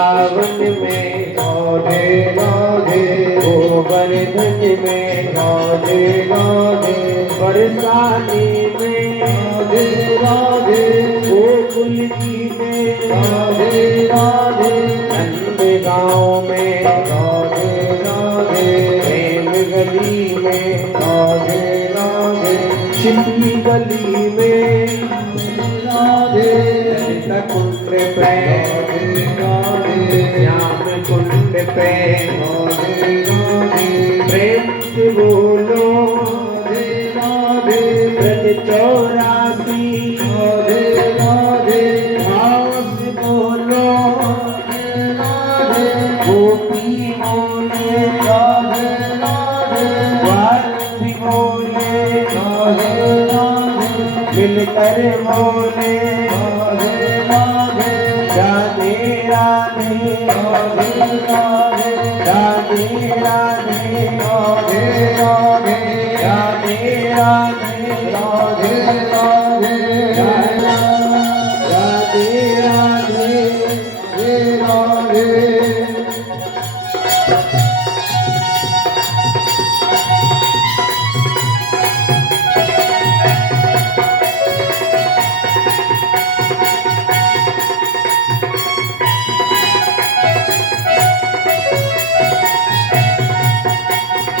सावन में राधे राधे, गोवर्धन में राधे राधे, बरसाने में राधे राधे, गोकुल जी में राधे राधे, नंदगांव में राधे राधे, प्रेम गली में राधे राधे, छिपी गली में राधे ललित कुंड पे राधे, श्याम कुंड पे राधे राधे, प्रेम से बोलो राधे राधे, ब्रज 84 राधे राधे, भाव से बोलो राधे गोपी बोले राधे राधे, द्वार भी बोले राधे राधे, मिलकर बोले राधे राधे, राधे राधे राधे राधे, राधे राधे राधे राधे, राधे राधे राधे राधे, राधे राधे राधे।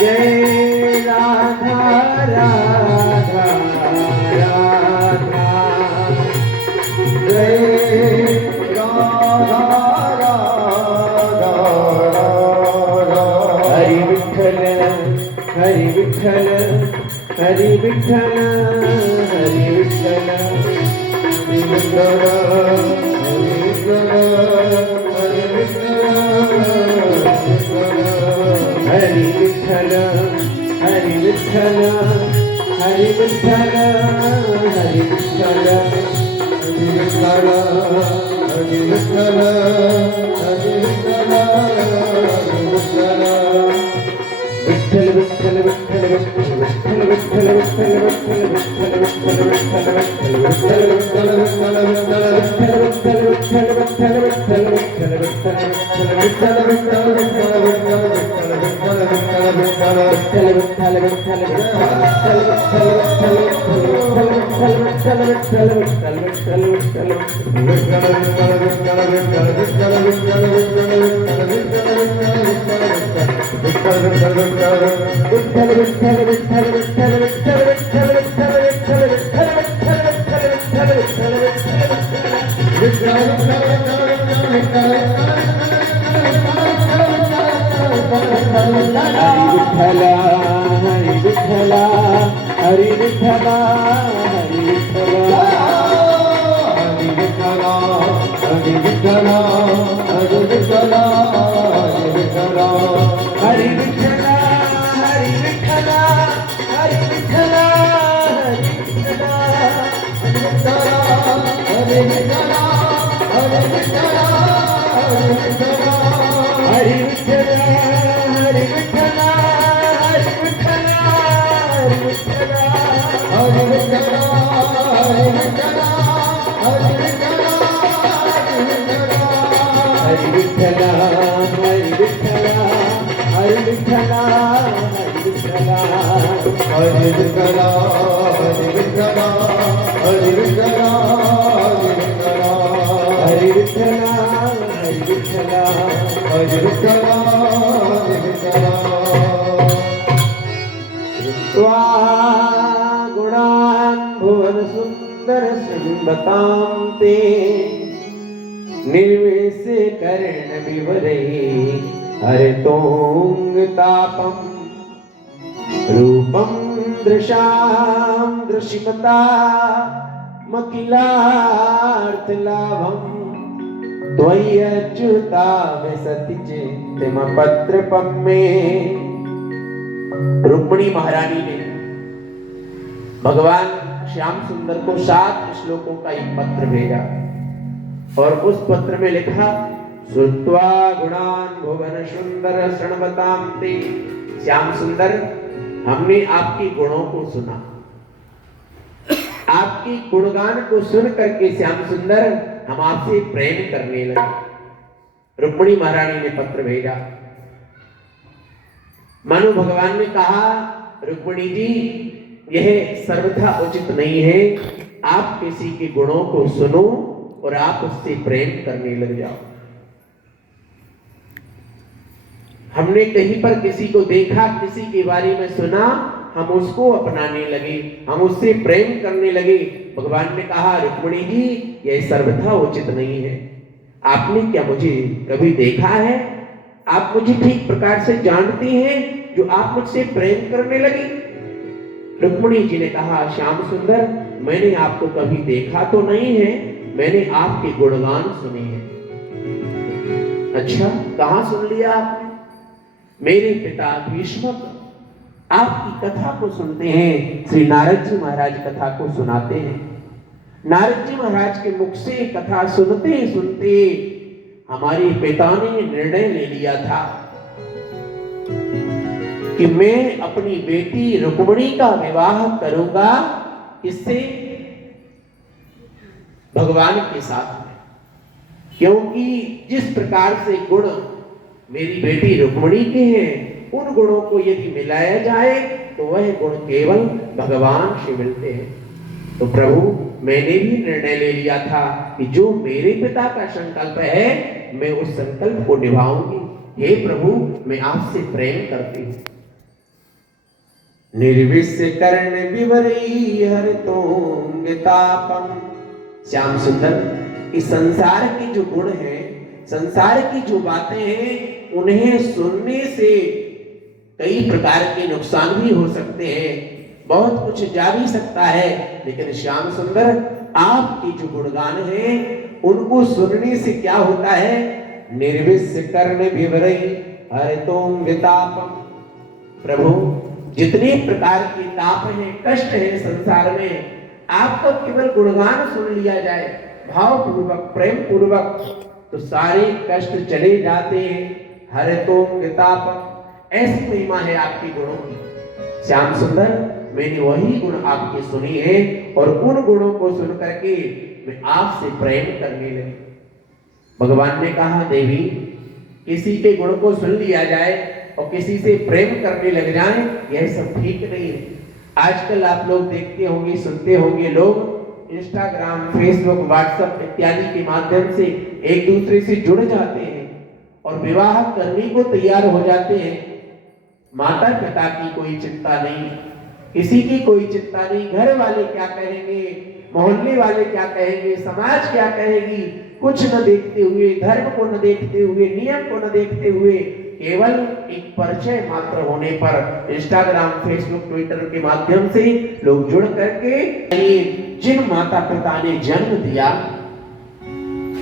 जय राधा राधा राधा जय राधा राधा राधा, हरि विठ्ठल हरि विठ्ठल हरि विठ्ठल हरि विठ्ठल हरि विठ्ठल, हरि विठ्ठल, हरि विठ्ठल, हरि विठ्ठल हरि विठ्ठल हरि विठ्ठल हरि विठ्ठल हरि विठ्ठल, हरि विठ्ठल, हरि विठ्ठल, हरि विठ्ठल, विठ्ठल विठ्ठल विठ्ठल विठ्ठल विठ्ठल विठ्ठल विठ्ठल विठ्ठल विठ्ठल विठ्ठल विठ्ठल हरि विठ्ठल हरि विठ्ठल हरि विठ्ठल हरि विठ्ठल, हरि विठ्ठल, हरि विठ्ठल, हरि विठ्ठल, हरि विठ्ठल हरि विठ्ठल हरि विठ्ठल हरि विठ्ठल हरि विठ्ठल, हरि विठ्ठल, हरि विठ्ठल, हरि विठ्ठल हरि विठ्ठल हरि विठ्ठल हरि विठ्ठल हरि विठ्ठल, हरि विठ्ठल, हरि विठ्ठल, हरि विठ्ठल, हरि विठ्ठल हरि विठ्ठल हरि विठ्ठल हरि विठ्ठल, हरि विठ्ठल, हरि विठ्ठल, हरि विठ्ठल हरि विठ्ठल हरि विठ्ठल, हरि विठ्ठल, गुणान् भुवन सुंदर संबतां ते निर्वेश कर्ण विवरहि हरितोंग तापम रूपम दृशां दृशिमता मकिलार्थ लाभम त्वय्यच्युता विसति चिंतिम पत्र पम्मे। रुक्मिणी महारानी ने भगवान श्याम सुंदर को 7 श्लोकों का एक पत्र भेजा और उस पत्र में लिखा श्रुत्वा गुणान् भुवन सुंदर शृण्वतां ते। श्याम सुंदर, हमने आपके गुणों को सुना, आपकी गुणगान को सुन करके श्याम सुंदर हम आपसे प्रेम करने लगे। रुक्मिणी महारानी ने पत्र भेजा। मानो भगवान ने कहा, रुक्मिणी जी, यह सर्वथा उचित नहीं है, आप किसी के गुणों को सुनो और आप उससे प्रेम करने लग जाओ। हमने कहीं पर किसी को देखा, किसी के बारे में सुना, हम उसको अपनाने लगे, हम उससे प्रेम करने लगे। भगवान ने कहा, रुक्मिणी जी, यह सर्वथा उचित नहीं है। आपने क्या मुझे कभी देखा है? आप मुझे ठीक प्रकार से जानती हैं जो आप मुझसे प्रेम करने लगी? रुक्मिणी जी ने कहा, श्याम सुंदर, मैंने आपको कभी देखा तो नहीं है, मैंने आपके गुणगान सुने हैं। अच्छा, कहां सुन लिया आपने? मेरे पिता भीष्मक आपकी कथा को सुनते हैं। श्री नारद जी महाराज कथा को सुनाते हैं। नारद जी महाराज के मुख से कथा सुनते सुनते हमारे पिता ने निर्णय ले लिया था कि मैं अपनी बेटी रुक्मिणी का विवाह करूंगा। किससे? भगवान के साथ में। क्योंकि जिस प्रकार से गुण मेरी बेटी रुक्मिणी के हैं, उन गुणों को यदि मिलाया जाए तो वह गुण केवल भगवान से मिलते हैं। तो प्रभु, मैंने भी निर्णय ले लिया था कि जो मेरे पिता का संकल्प है, मैं उस संकल्प को निभाऊंगी। हे प्रभु, मैं आपसे प्रेम करती हूँ। निर्विश्य कर्ण विवरई हरितोंगतापम। श्याम सुंदर, इस संसार के जो गुण हैं, संसार की जो बातें हैं, उन्हें सुनने से कई प्रकार के नुकसान भी हो सकते हैं, बहुत कुछ जा भी सकता है। लेकिन श्याम सुंदर, आपके जो गुणगान हैं, उनको सुनने से क्या होता है? निर्विश्य कर्ण विवरई हरितोंगतापम। प्रभु, जितने प्रकार के ताप हैं, कष्ट हैं संसार में, आपका केवल गुणगान सुन लिया जाए भावपूर्वक, प्रेम पूर्वक, तो सारे कष्ट चले जाते हैं। हरितोंगतापम, ऐसी महिमा है आपके गुणों की। श्याम सुंदर, मैंने वही गुण आपके सुनी है और उन गुणों को सुन करके मैं आपसे प्रेम करने लगी। भगवान ने कहा, देवी, किसी के गुण को सुन लिया जाए और किसी से प्रेम करने लग जाए, यह सब ठीक नहीं है। आजकल आप लोग देखते होंगे, सुनते होंगे, लोग इंस्टाग्राम, फेसबुक, व्हाट्सएप इत्यादि के माध्यम से एक दूसरे से जुड़ जाते हैं और विवाह करने को तैयार हो जाते हैं। माता पिता की कोई चिंता नहीं, किसी की कोई चिंता नहीं, घर वाले क्या कहेंगे, मोहल्ले वाले क्या कहेंगे, समाज क्या कहेगी, कुछ न देखते हुए, धर्म को न देखते हुए, नियम को न देखते हुए, केवल एक परिचय मात्र होने पर इंस्टाग्राम, फेसबुक, ट्विटर के माध्यम से लोग जुड़ करके जिन माता पिता ने जन्म दिया,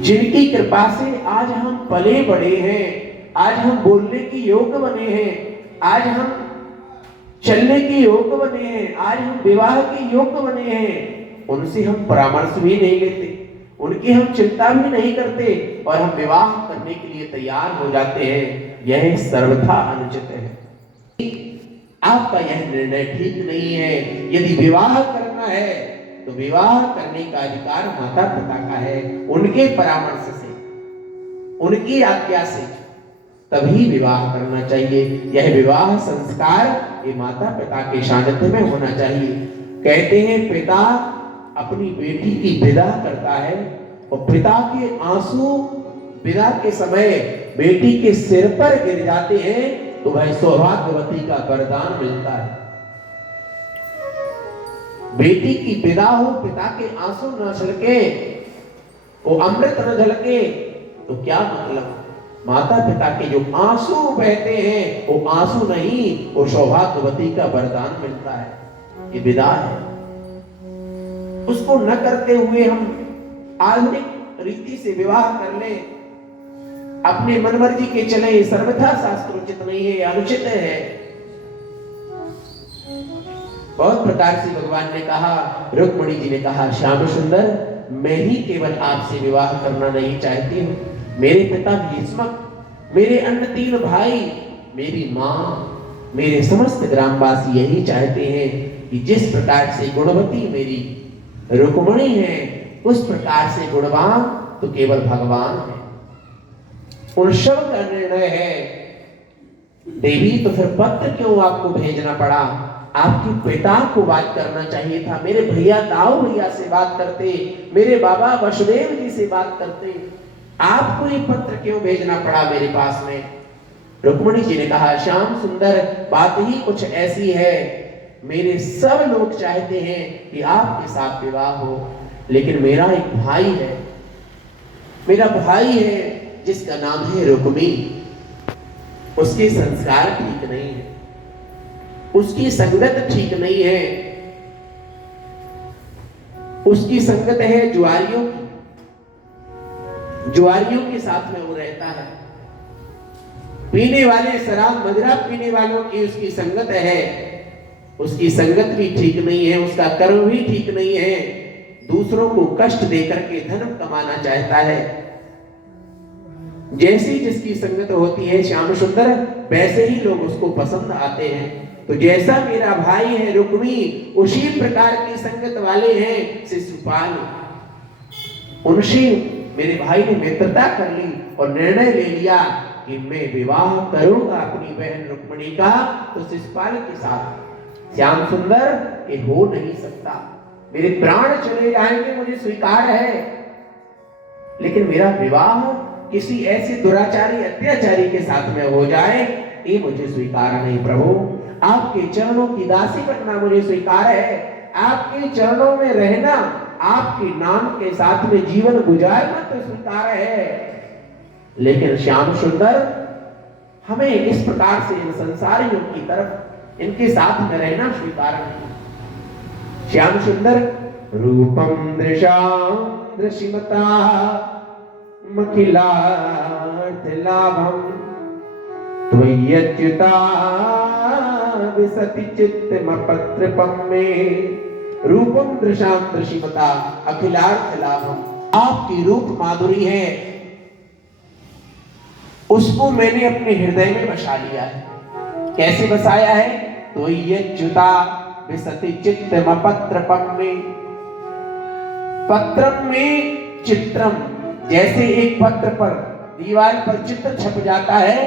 जिनकी कृपा से आज हम पले बड़े हैं, आज हम बोलने की योग्य बने हैं, आज हम चलने की योग्य बने हैं, आज हम विवाह की योग्य बने हैं, उनसे हम परामर्श भी नहीं लेते, उनकी हम चिंता भी नहीं करते और हम विवाह करने के लिए तैयार हो जाते हैं। यह सर्वथा अनुचित है। आपका यह निर्णय ठीक नहीं है। यदि विवाह करना है तो विवाह करने का अधिकार माता पिता का है। उनके परामर्श से, उनकी आज्ञा से तभी विवाह करना चाहिए। यह विवाह संस्कार ये माता पिता के सानिध्य में होना चाहिए। कहते हैं, पिता अपनी बेटी की विदा करता है और पिता के आंसू विदा के समय बेटी के सिर पर गिर जाते हैं तो वह सौभाग्यवती का वरदान मिलता है। बेटी की विदा हो, पिता के आंसू न छलके, वो अमृत न झलके, तो क्या मतलब? माता पिता के जो आंसू बहते हैं वो आंसू नहीं, वो सौभाग्यवती का वरदान मिलता है। ये विदा है। उसको न करते हुए हम आधुनिक रीति से विवाह कर ले, अपनी मनमर्जी के चले, सर्वथा शास्त्रोचित नहीं है, अनुचित है। बहुत प्रकार से भगवान ने कहा, रुक्मिणी जी ने कहा, श्याम सुंदर, मैं ही केवल आपसे विवाह करना नहीं चाहती हूँ। मेरे पिता भीष्मक, मेरे अन्य 3 भाई, मेरी माँ, मेरे समस्त ग्रामवासी यही चाहते हैं कि जिस प्रकार से गुणवती मेरी रुक्मिणी है, उस प्रकार से गुणवान तो केवल भगवान है। उन सब का निर्णय है। देवी तो फिर पत्र क्यों आपको भेजना पड़ा? आपके पिता को बात करना चाहिए था, मेरे भैया दाऊ भैया से बात करते, मेरे बाबा वसुदेव जी से बात करते, आपको ये पत्र क्यों भेजना पड़ा मेरे पास में? रुक्मिणी जी ने कहा, श्याम सुंदर, बात ही कुछ ऐसी है, मेरे सब लोग चाहते हैं कि आपके साथ विवाह हो, लेकिन मेरा एक भाई है, मेरा भाई है जिसका नाम है रुक्मी, उसके संस्कार ठीक नहीं है, उसकी संगत ठीक नहीं है, उसकी संगत है जुआरियों की, जुआरियों के साथ में वो रहता है, पीने वाले शराब मदिरा पीने वालों की उसकी संगत है, उसकी संगत भी ठीक नहीं है, उसका कर्म भी ठीक नहीं है, दूसरों को कष्ट देकर के धन कमाना चाहता है। जैसी जिसकी संगत होती है श्याम सुंदर, वैसे ही लोग उसको पसंद आते हैं। तो जैसा मेरा भाई है रुक्मी, उसी प्रकार की संगत वाले हैं शिशुपाल। उनसे मेरे भाई ने मित्रता कर ली और निर्णय ले लिया कि मैं विवाह करूंगा अपनी बहन रुक्मिणी का तो शिशुपाल के साथ। श्याम सुंदर, ये हो नहीं सकता, मेरे प्राण चले जाएंगे, मुझे स्वीकार है, लेकिन मेरा विवाह किसी ऐसे दुराचारी अत्याचारी के साथ में हो जाए, ये मुझे स्वीकार नहीं प्रभु। आपके चरणों की दासी बनना मुझे स्वीकार है, आपके चरणों में रहना, आपके नाम के साथ में जीवन गुजारना तो स्वीकार है, लेकिन श्याम सुंदर, हमें इस प्रकार से इन संसारियों की तरफ इनके साथ में रहना स्वीकार नहीं। श्याम सुंदर, रूपम दृशाम दृशिमता मखिलार्थ लाभम त्वय्यच्युता विसति चित्तमपत्रपम में। रूपम दृशाम दृशिमता अखिलार्थ लाभम, आपकी रूप माधुरी है, उसको मैंने अपने हृदय में बसा लिया है। कैसे बसाया है? त्वय्यच्युता विसति चित्तमपत्रपम में। पत्रम में चित्रम, जैसे एक पत्र पर दीवार पर चित्र छप जाता है,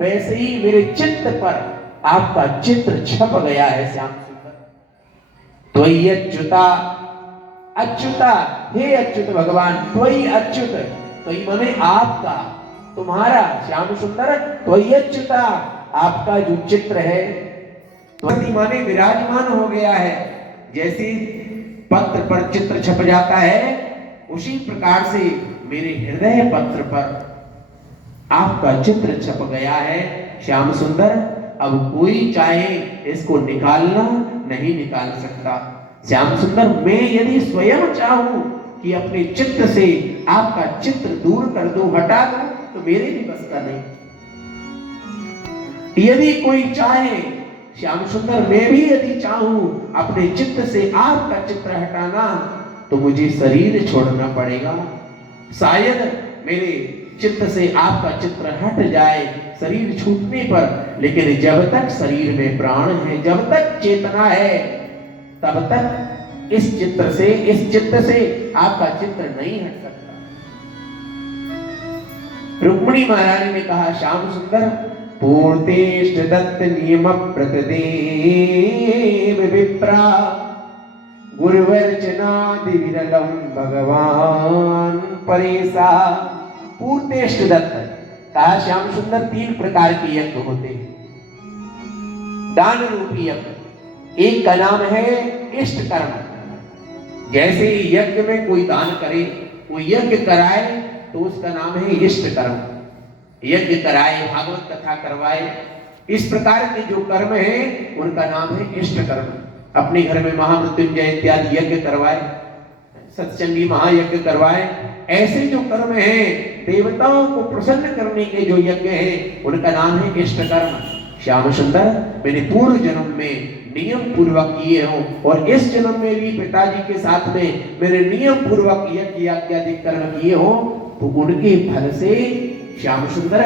वैसे ही मेरे चित्त पर आपका चित्र छप गया है श्याम सुंदर। त्वयि अच्युता, अच्युता, हे अच्युत भगवान, त्वयि अच्युत, त्वयि माने आपका, तुम्हारा श्याम सुंदर, त्वयि अच्युता, आपका जो चित्र है, त्वयि माने विराजमान हो गया है। जैसे पत्र पर चित्र छप जाता है, उसी प्रकार से मेरे हृदय पत्र पर आपका चित्र छप गया है श्याम सुंदर। अब कोई चाहे इसको निकालना नहीं निकाल सकता। श्याम सुंदर, मैं यदि स्वयं चाहूं कि अपने चित्त से आपका चित्र दूर कर दूं, हटा दूं, तो मेरे भी बस का नहीं। यदि कोई चाहे श्याम सुंदर, मैं भी यदि चाहूं अपने चित्त से आपका चित्र हटाना, तो मुझे शरीर छोड़ना पड़ेगा। शायद मेरे चित्त से आपका चित्र हट जाए शरीर छूटने पर, लेकिन जब तक शरीर में प्राण है, जब तक चेतना है, तब तक इस चित्र से, इस चित्त से आपका चित्र नहीं हट सकता। रुक्मिणी महारानी ने कहा, श्याम सुंदर, पूर्तेष्ट दत्त नियम प्रकृदेव विप्रा गुरुवर्चनादि विरलम भगवान परेसा। पूर्तेष्ट दत्त कहा, श्याम सुंदर, 3 प्रकार के यज्ञ होते हैं, दान रूपी यज्ञ। एक का नाम है इष्ट कर्म। जैसे यज्ञ में कोई दान करे, कोई यज्ञ कराए, तो उसका नाम है इष्ट कर्म। यज्ञ कराए, भागवत कथा करवाए, इस प्रकार के जो कर्म है उनका नाम है इष्ट कर्म। अपने घर में महामृत्युंजय इत्यादि यज्ञ करवाए, सत्संगी महायज्ञ करवाए, ऐसे जो कर्म हैं, देवताओं को प्रसन्न करने के जो यज्ञ हैं, उनका नाम है इष्ट कर्म। श्याम सुंदर, मैंने पूर्व जन्म में नियम पूर्वक किए हो, और इस जन्म में भी पिताजी के साथ में मेरे नियम पूर्वक यज्ञ इत्यादि कर्म किए हो, तो उनके फल से श्याम सुंदर